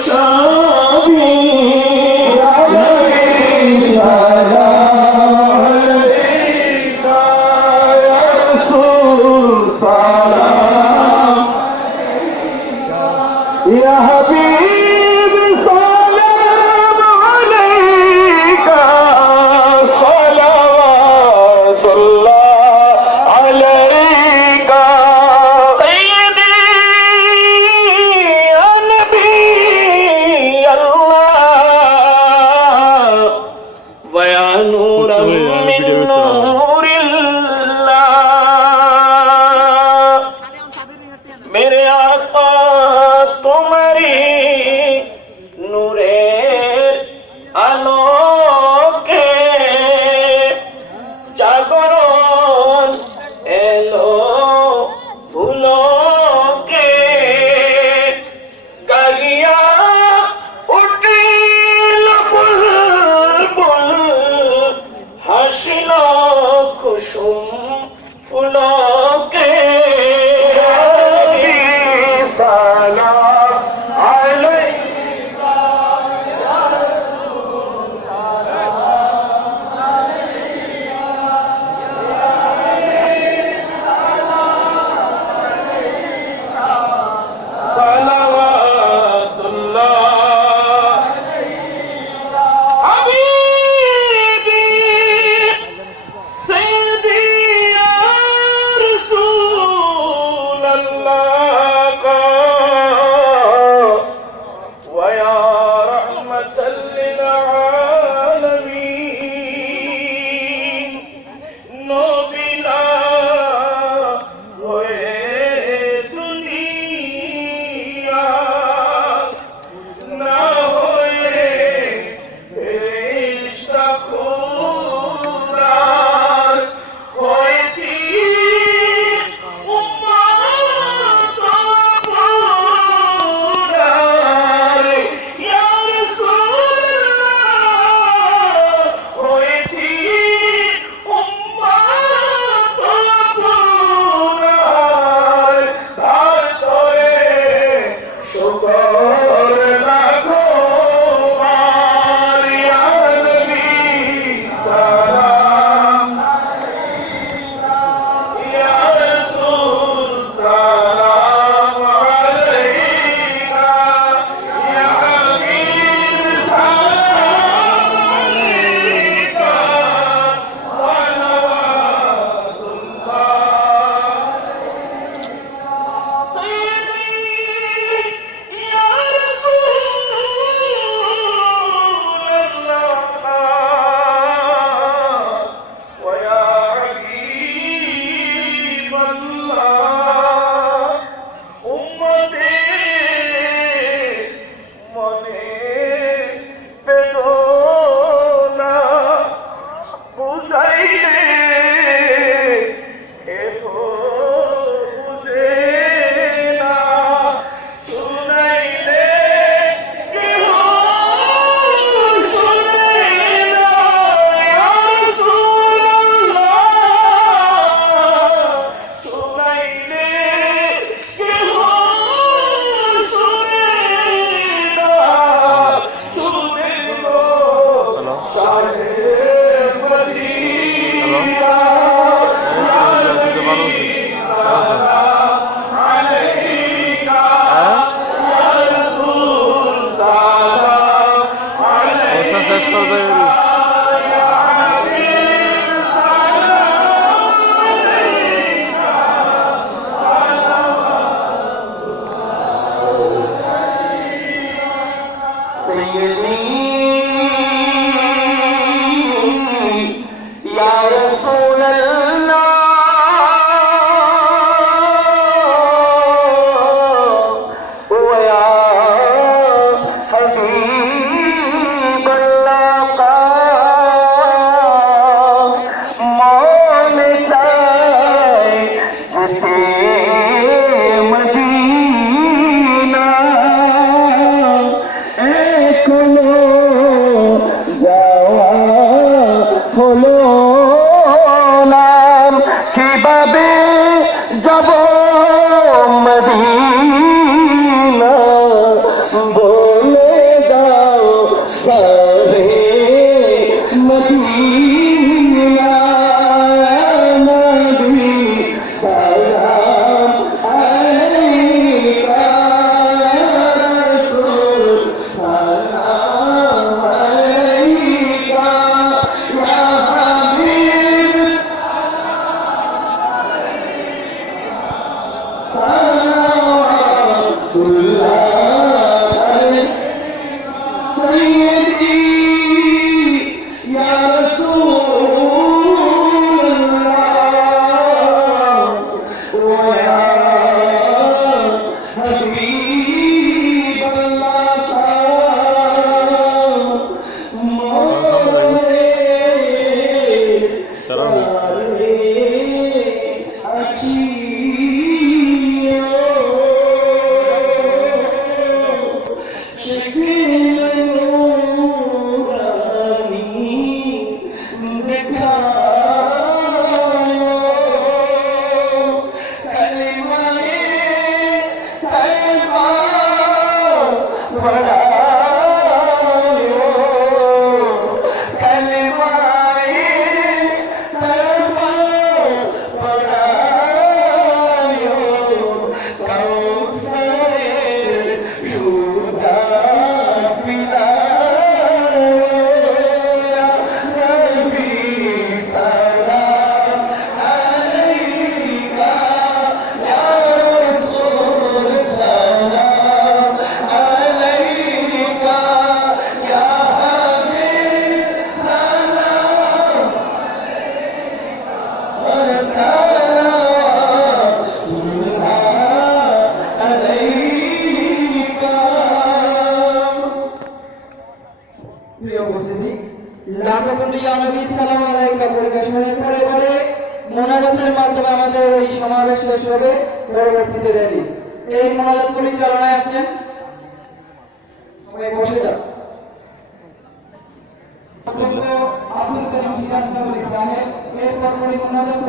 Shalom. ¡Halo! Sing with me. 감사합니다. মোনাজাতের মাধ্যমে আমাদের এই সমাবেশ শেষ হবে, পরবর্তীতে র্যালি। এই মোনাজাত পরিচালনায় আসছেন বসে যান। আব্দুল করিম সিরাজ নগরী সাহেব এরপর মোনাজাত